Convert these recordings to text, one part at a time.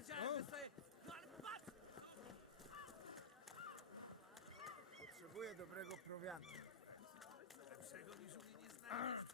wiedziałem, że sobie... No ale patrz! Potrzebuję dobrego prowiantu. Lepszego niż u mnie nie znajdziesz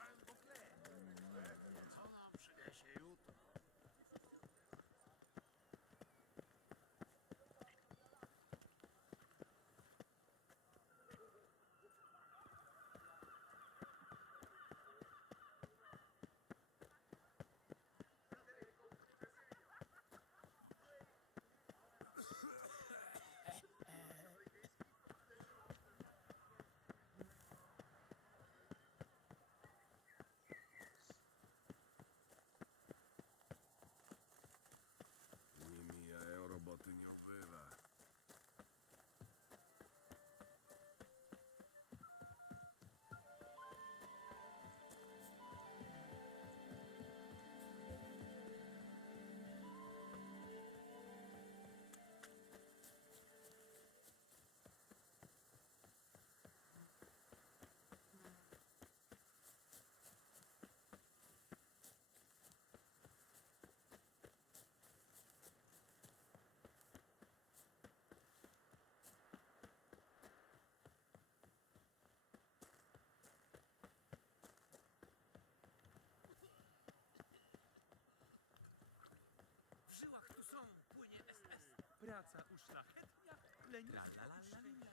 Praca uszlachetnia, lenistwo uszczęśliwia.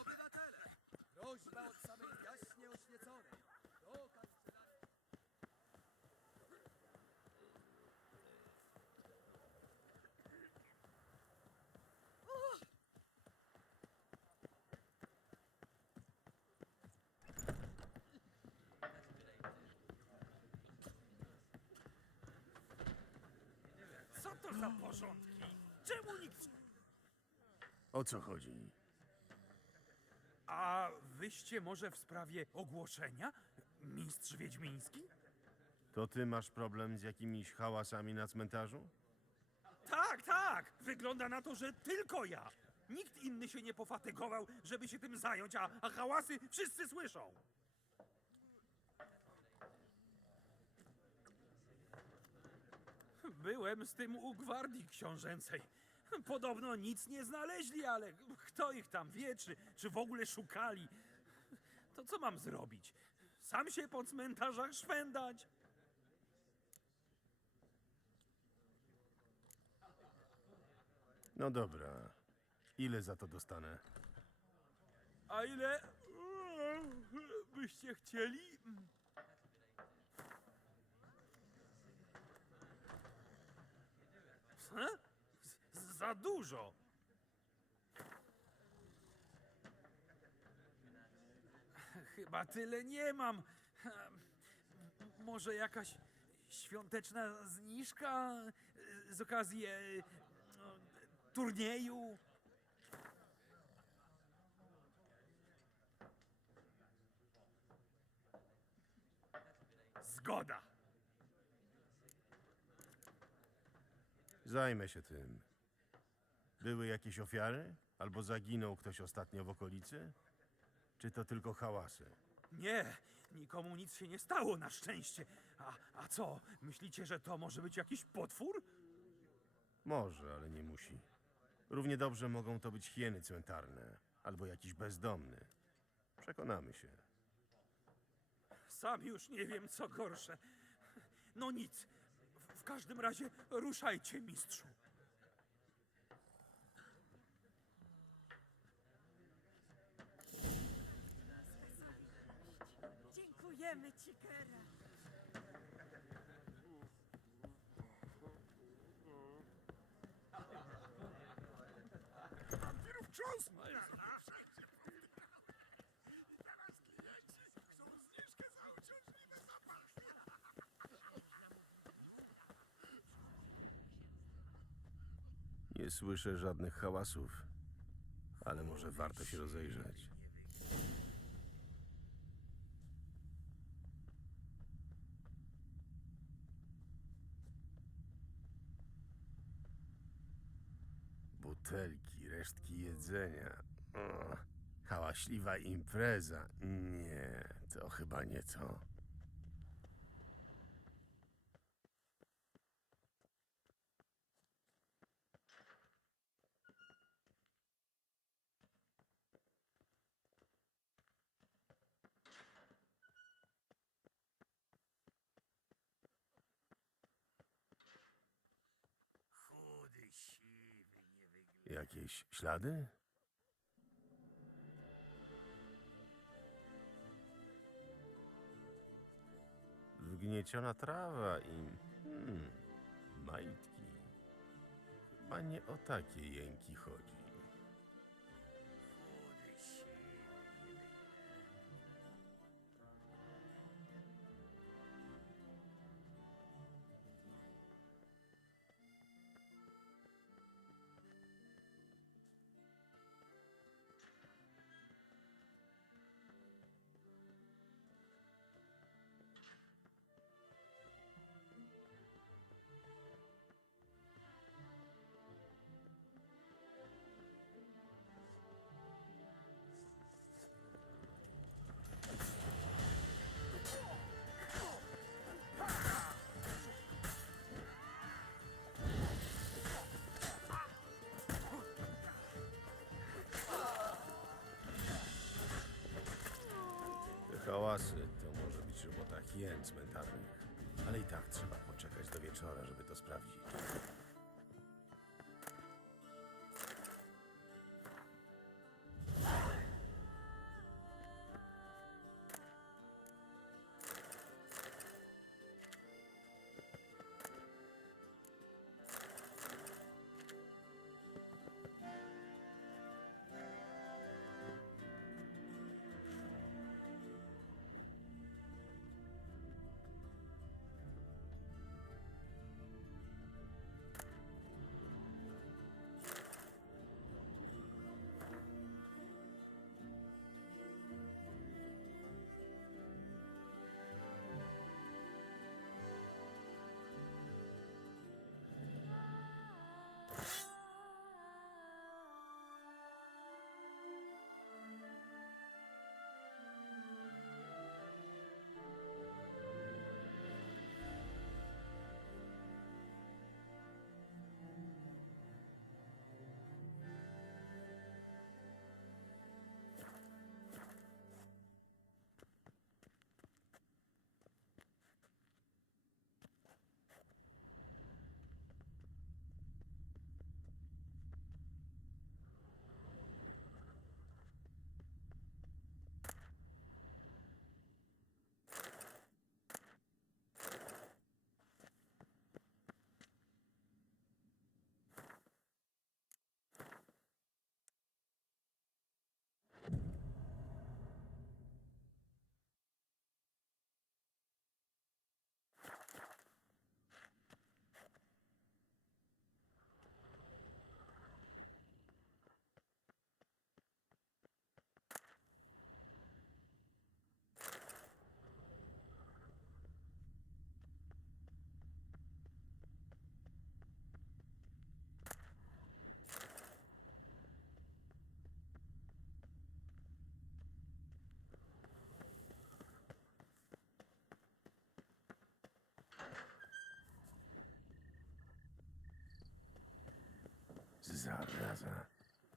Obywatele! Prośba od samej jaśnie oświeconej. Do kancelarii. Co to za porządki? Czemu nikt... O co chodzi? A wyście może w sprawie ogłoszenia? Mistrz Wiedźmiński? To ty masz problem z jakimiś hałasami na cmentarzu? Tak, tak! Wygląda na to, że tylko ja. Nikt inny się nie pofatygował, żeby się tym zająć, a, a hałasy wszyscy słyszą. Byłem z tym u gwardii książęcej. Podobno nic nie znaleźli, ale kto ich tam wie, czy, czy w ogóle szukali? To co mam zrobić? Sam się po cmentarzach szwendać? No dobra. Ile za to dostanę? A ile byście chcieli? Co? Za dużo. Chyba tyle nie mam. Może jakaś świąteczna zniżka z okazji e, no, turnieju? Zgoda. Zajmę się tym. Były jakieś ofiary? Albo zaginął ktoś ostatnio w okolicy? Czy to tylko hałasy? Nie, nikomu nic się nie stało na szczęście. A, a co, myślicie, że to może być jakiś potwór? Może, ale nie musi. Równie dobrze mogą to być hieny cmentarne. Albo jakiś bezdomny. Przekonamy się. Sam już nie wiem, co gorsze. No nic. W, w każdym razie ruszajcie, mistrzu. Wampirów! Nie słyszę żadnych hałasów, ale może warto się rozejrzeć. Butelki, resztki jedzenia. O, hałaśliwa impreza. Nie, to chyba nieco. Jakieś ślady? Wgnieciona trawa i... Hmm, majtki. Chyba o takie jęki chodzi. Hałasy to może być robota hien cmentarnych. Ale i tak trzeba poczekać do wieczora, żeby to sprawdzić.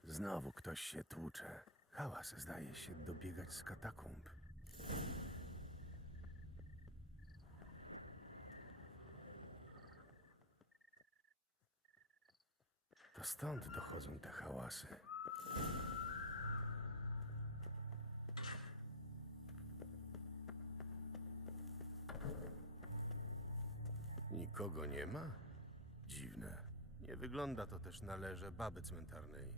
Znowu ktoś się tłucze. Hałas zdaje się dobiegać z katakumb. To stąd dochodzą te hałasy. Nikogo nie ma? Nie wygląda to też na leże baby cmentarnej.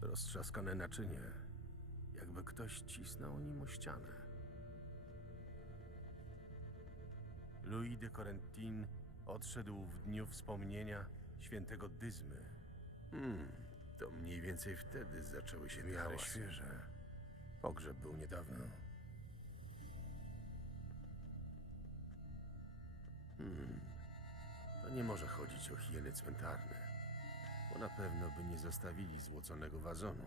Roztrzaskane naczynie, jakby ktoś cisnął nim o ścianę. Louis de Corentin odszedł w dniu wspomnienia świętego Dyzmy. Hmm, to mniej więcej wtedy zaczęły się miarę świeże. Pogrzeb był niedawno. Hmm. To nie może chodzić o hieny cmentarne, bo na pewno by nie zostawili złoconego wazonu.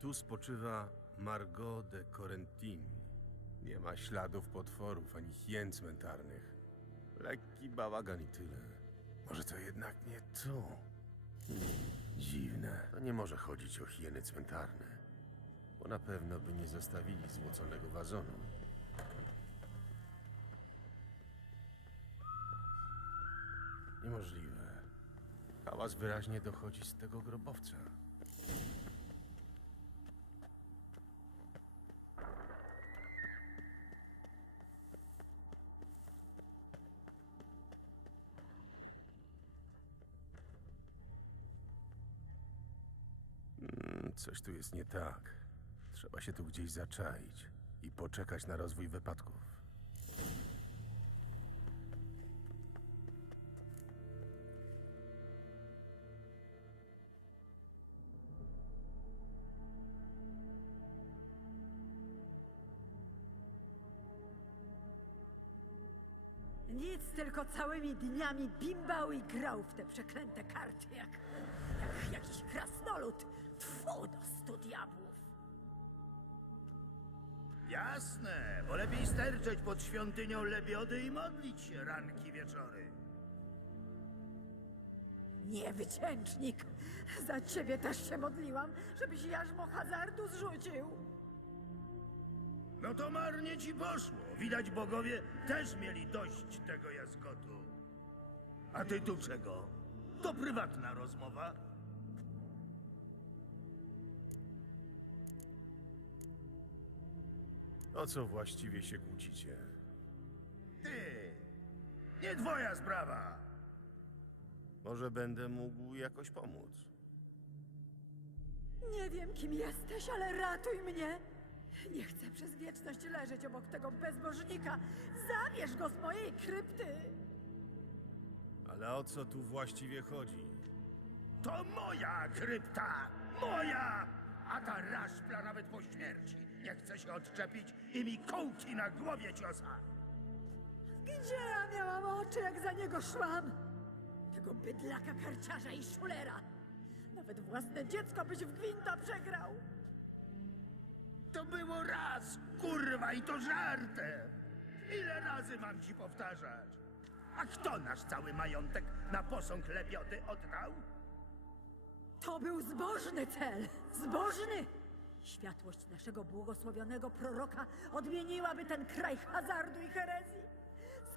Tu spoczywa Margot de Corentin. Nie ma śladów potworów ani hien cmentarnych. Lekki bałagan i tyle. Może to jednak nie to? Hmm, dziwne. To nie może chodzić o hieny cmentarne bo na pewno by nie zostawili złoconego wazonu. Niemożliwe. Hałas wyraźnie dochodzi z tego grobowca. Hmm, coś tu jest nie tak. Trzeba się tu gdzieś zaczaić i poczekać na rozwój wypadków. Nic, tylko całymi dniami bimbał i grał w te przeklęte karty, jak, jak jakiś krasnolud. Tfu, do diabłów. Jasne, bo lepiej sterczeć pod świątynią Lebiody i modlić się ranki wieczory. Niewdzięcznik! Za ciebie też się modliłam, żebyś jarzmo hazardu zrzucił. No to marnie ci poszło. Widać bogowie też mieli dość tego jaskotu. A ty tu czego? To prywatna rozmowa. O co właściwie się kłócicie? Ty! Nie twoja sprawa! Może będę mógł jakoś pomóc? Nie wiem, kim jesteś, ale ratuj mnie! Nie chcę przez wieczność leżeć obok tego bezbożnika. Zabierz go z mojej krypty! Ale o co tu właściwie chodzi? To moja krypta! Moja! A ta raszpla nawet po śmierci nie chce się odczepić i mi kołki na głowie ciosa! Gdzie ja miałam oczy, jak za niego szłam? Tego bydlaka karciarza i szulera. Nawet własne dziecko byś w gwinta przegrał. To było raz, kurwa, i to żartem! Ile razy mam ci powtarzać? A kto nasz cały majątek na posąg lebiody oddał? To był zbożny cel. Zbożny! Światłość naszego błogosławionego proroka odmieniłaby ten kraj hazardu i herezji.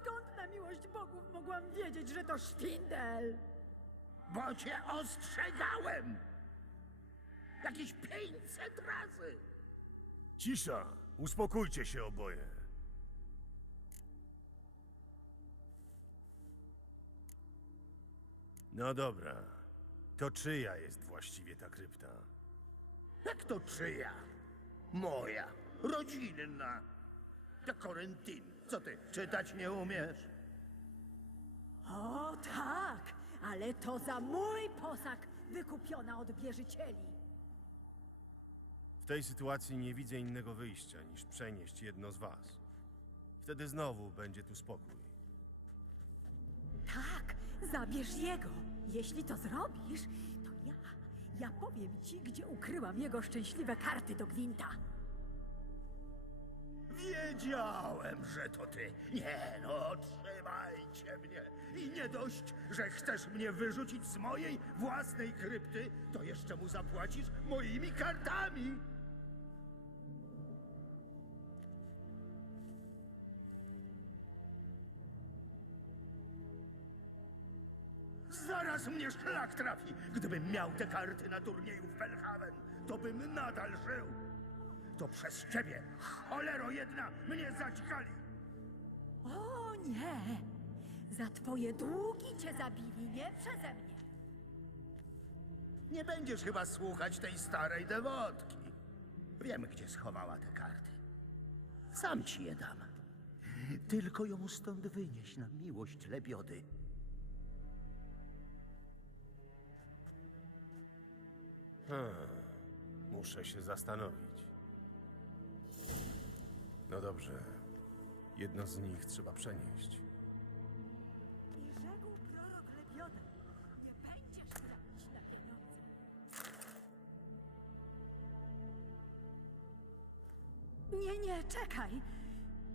Skąd na miłość bogów mogłam wiedzieć, że to szwindel? Bo cię ostrzegałem! Jakieś 500 razy! Cisza! Uspokójcie się oboje. No dobra. To czyja jest właściwie ta krypta? Jak to czyja? Moja, rodzinna. To Korentyn. Co ty, czytać nie umiesz? O tak, ale to za mój posag wykupiona od wierzycieli. W tej sytuacji nie widzę innego wyjścia niż przenieść jedno z was. Wtedy znowu będzie tu spokój. Tak, zabierz jego. Jeśli to zrobisz, ja, powiem ci, gdzie ukryłam jego szczęśliwe karty do gwinta. Wiedziałem, że to ty. Nie no, trzymajcie mnie. I nie dość, że chcesz mnie wyrzucić z mojej własnej krypty, to jeszcze mu zapłacisz moimi kartami. Zaraz mnie szlak trafi. Gdybym miał te karty na turnieju w Belhaven, to bym nadal żył. To przez ciebie, cholero jedna, mnie zaćkali. O nie! Za twoje długi cię zabili, nie przeze mnie. Nie będziesz chyba słuchać tej starej dewotki. Wiem, gdzie schowała te karty. Sam ci je dam. Tylko ją stąd wynieś na miłość lebiody. Hmm. Muszę się zastanowić. No dobrze. Jedno z nich trzeba przenieść. I rzekł prorok Lebioda, nie będziesz tracić na pieniądze. Nie, nie, czekaj.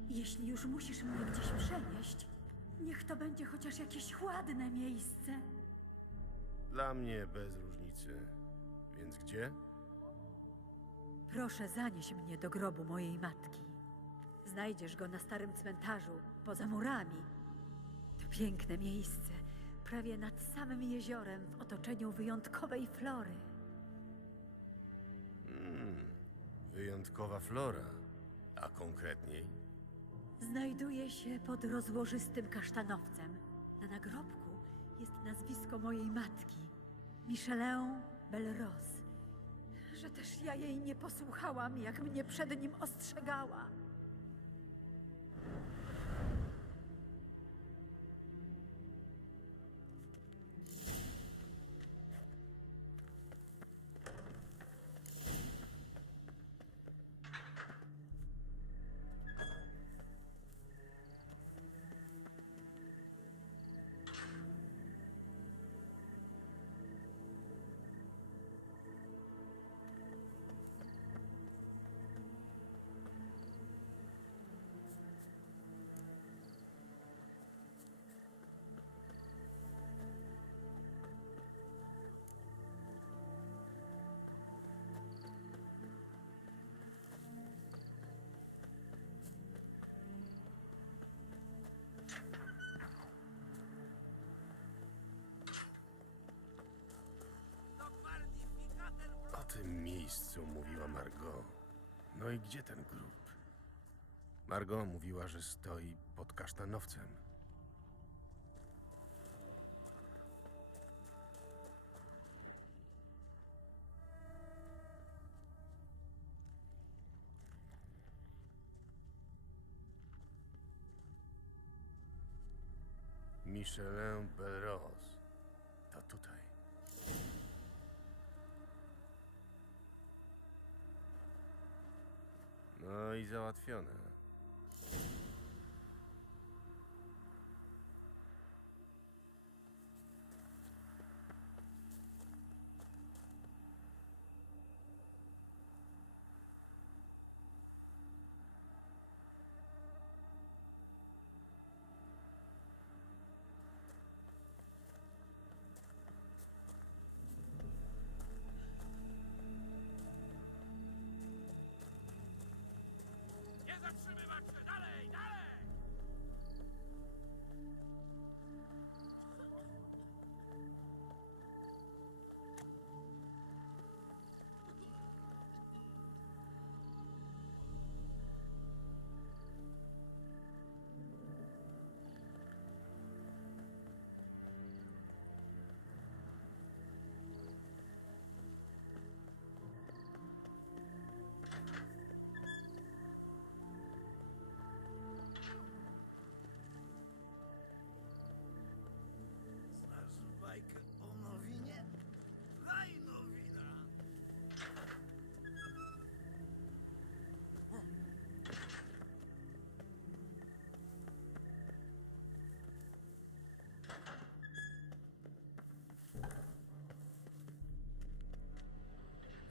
Jeśli już musisz mnie gdzieś przenieść, niech to będzie chociaż jakieś ładne miejsce. Dla mnie bez różnicy. Więc gdzie? Proszę, zanieś mnie do grobu mojej matki. Znajdziesz go na starym cmentarzu, poza murami. To piękne miejsce. prawie nad samym jeziorem w otoczeniu wyjątkowej flory. Hmm, wyjątkowa flora. A konkretniej? Znajduje się pod rozłożystym kasztanowcem. Na nagrobku jest nazwisko mojej matki, Michelę Belrose. Że też ja jej nie posłuchałam, jak mnie przed nim ostrzegała. I gdzie ten grób? Margot mówiła, że stoi pod kasztanowcem. Michelin Belrose. Załatwione.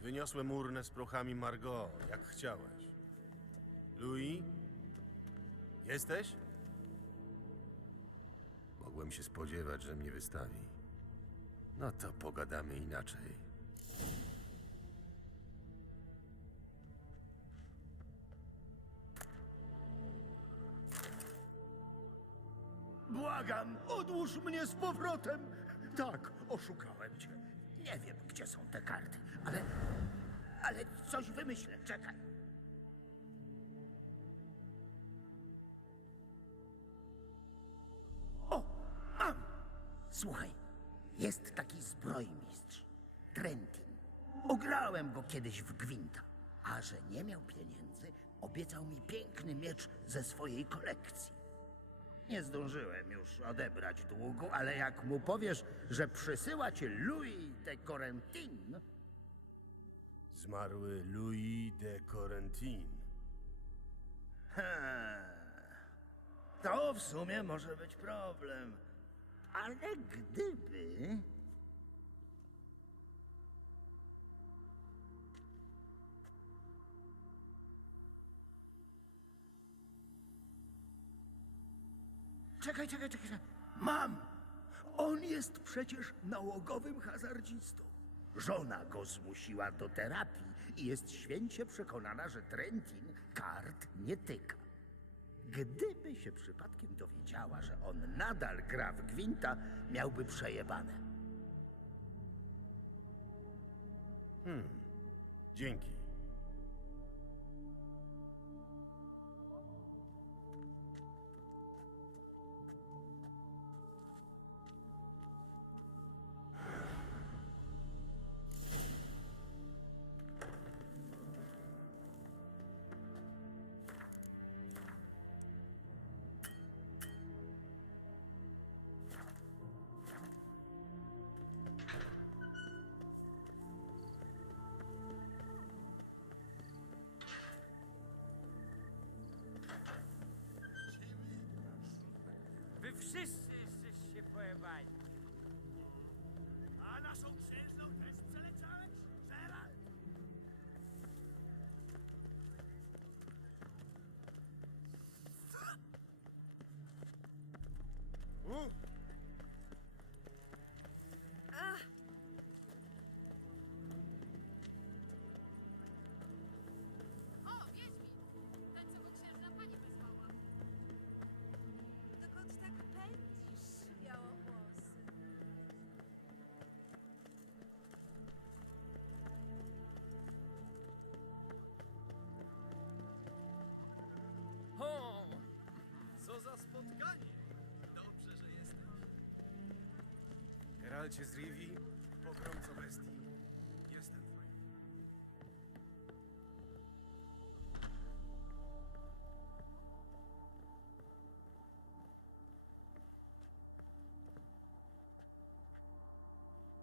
Wyniosłem urnę z prochami Margot, jak chciałeś. Louis? Jesteś? Mogłem się spodziewać, że mnie wystawi. No to pogadamy inaczej. Błagam, odłóż mnie z powrotem! Tak, oszukałem cię. Nie wiem, gdzie są te coś wymyślę, czekaj. O, mam! Słuchaj, jest taki zbrojmistrz, Trentin. Ograłem go kiedyś w gwinta, a że nie miał pieniędzy, obiecał mi piękny miecz ze swojej kolekcji. Nie zdążyłem już odebrać długu, ale jak mu powiesz, że przysyła cię Louis de Corentin, Zmarły Louis de Corentin. ha, to w sumie może być problem. Ale gdyby... Czekaj, czekaj, czekaj. czekaj. Mam! On jest przecież nałogowym hazardzistą. Żona go zmusiła do terapii i jest święcie przekonana, że Trentin kart nie tyka. Gdyby się przypadkiem dowiedziała, że on nadal gra w gwinta, miałby przejebane. Hmm. Dzięki. Wy za spotkanie! Dobrze, że jesteś. Geralcie z Rivi, pogromco bestii. Jestem twój.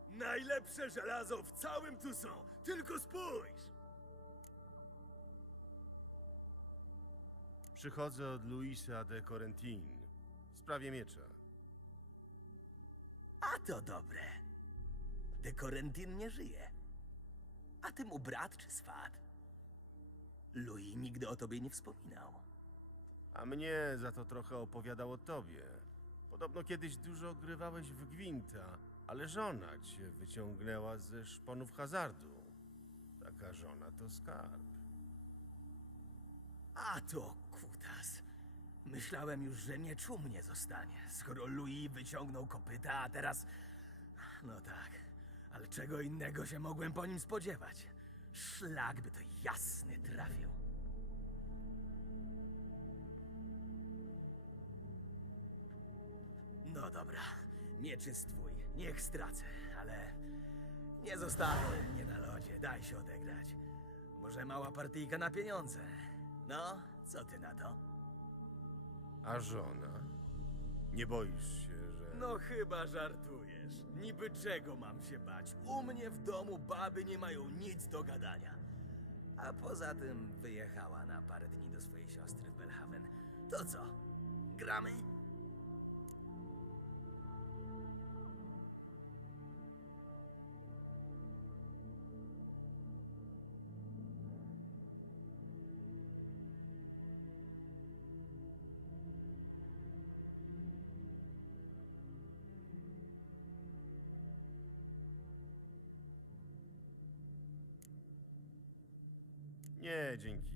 Najlepsze żelazo w całym tu są! Tylko spójrz! Przychodzę od Luisa de Corentin w sprawie miecza. A to dobre. De Corentin nie żyje. A ty mu brat czy swat? Louis nigdy o tobie nie wspominał. A mnie za to trochę opowiadał o tobie. Podobno kiedyś dużo grywałeś w gwinta, ale żona cię wyciągnęła ze szponów hazardu. Taka żona to skarb. A to kutas. Myślałem już, że miecz u mnie zostanie, skoro Louis wyciągnął kopyta, a teraz... No tak, ale czego innego się mogłem po nim spodziewać? Szlak by to jasny trafił. No dobra, miecz jest twój, niech stracę, ale nie zostawię mnie na lodzie, daj się odegrać. Może mała partyjka na pieniądze. No, co ty na to? A żona? Nie boisz się, że... No chyba żartujesz. Niby czego mam się bać? U mnie w domu baby nie mają nic do gadania. A poza tym wyjechała na parę dni do swojej siostry w Belhaven. To co? Gramy? Nie, dzięki.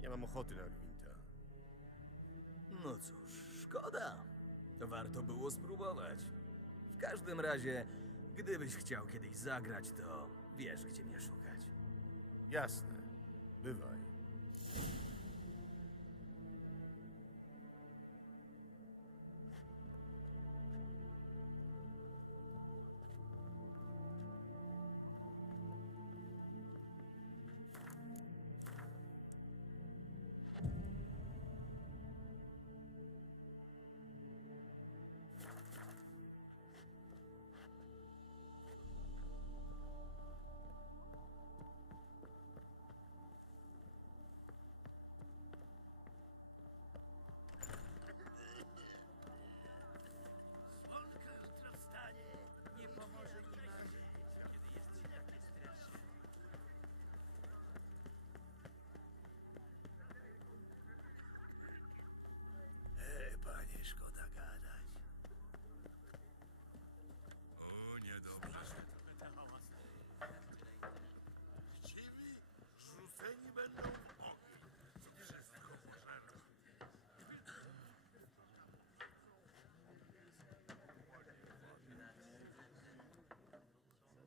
Nie mam ochoty na gwinta. No cóż, szkoda. Warto było spróbować. W każdym razie, gdybyś chciał kiedyś zagrać, to wiesz, gdzie mnie szukać. Jasne. Bywaj.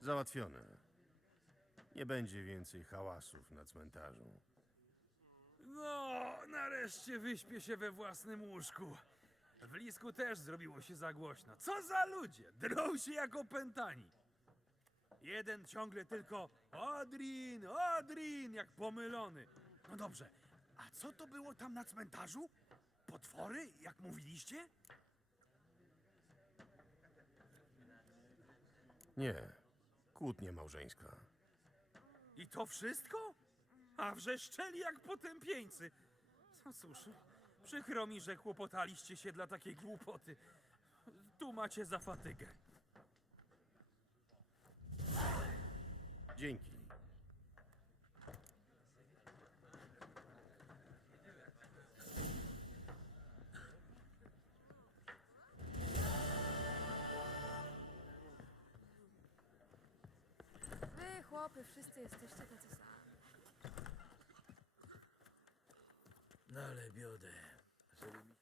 Załatwione. Nie będzie więcej hałasów na cmentarzu. No, nareszcie wyśpię się we własnym łóżku. W Lisku też zrobiło się za głośno. Co za ludzie! Drą się jak opętani. Jeden ciągle tylko Odrin, Odrin, jak pomylony. No dobrze, a co to było tam na cmentarzu? Potwory, jak mówiliście? Nie. Kłótnia małżeńska. I to wszystko? A wrzeszczeli jak potępieńcy. No cóż, przykro mi, że kłopotaliście się dla takiej głupoty. Tu macie za fatygę. Dzięki. Wy, wszyscy jesteście tacy sami. No ale biodę. Żeby mi...